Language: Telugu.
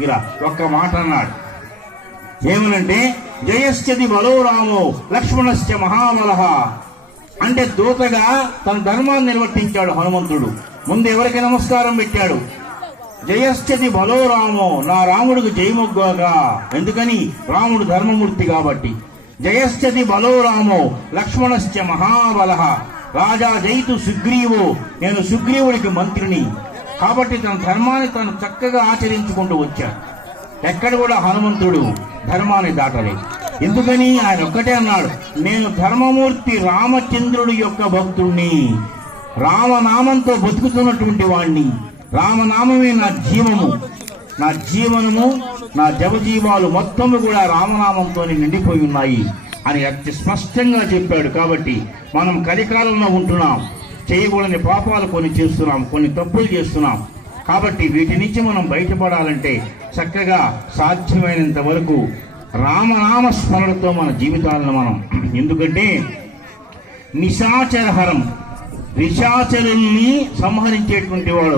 దగ్గర ఒక్క మాట అన్నాడు. ఏమనంటే జయశ్చది బలో రామో లక్ష్మణశ్చ మహాబలః. అంటే దూతగా తన ధర్మాన్ని నిర్వర్తించాడు హనుమంతుడు. ముందు ఎవరికి నమస్కారం పెట్టాడు? జయశ్చది బలో రామో, నా రాముడికి జయమొగ్గాగా. ఎందుకని? రాముడు ధర్మమూర్తి కాబట్టి. జయశ్చది బలో రామో లక్ష్మణశ్చ మహాబలః. రాజా జయితు సుగ్రీవో, నేను సుగ్రీవుడికి మంత్రిని. కాబట్టి తన ధర్మాన్ని తను చక్కగా ఆచరించుకుంటూ వచ్చాడు. ఎక్కడ కూడా హనుమంతుడు ధర్మాన్ని దాటలేదు. ఎందుకని? ఆయన ఒక్కటే అన్నాడు, నేను ధర్మమూర్తి రామచంద్రుడి యొక్క భక్తుణ్ణి, రామనామంతో బతుకుతున్నటువంటి వాణ్ణి. రామనామమే నా జీవము, నా జీవనము, నా జవజీవాలు మొత్తము కూడా రామనామంతోనే నిండిపోయి ఉన్నాయి అని అతి స్పష్టంగా చెప్పాడు. కాబట్టి మనం కలికాలంలో ఉంటున్నాం, చేయకూడని పాపాలు కొన్ని చేస్తున్నాం, కొన్ని తప్పులు చేస్తున్నాం. కాబట్టి వీటి నుంచి మనం బయటపడాలంటే చక్కగా సాధ్యమైనంత వరకు రామనామ స్మరణతో మన జీవితాలను మనం, ఎందుకంటే నిశాచరహరం, నిశాచరుల్ని సంహరించేటువంటి వాడు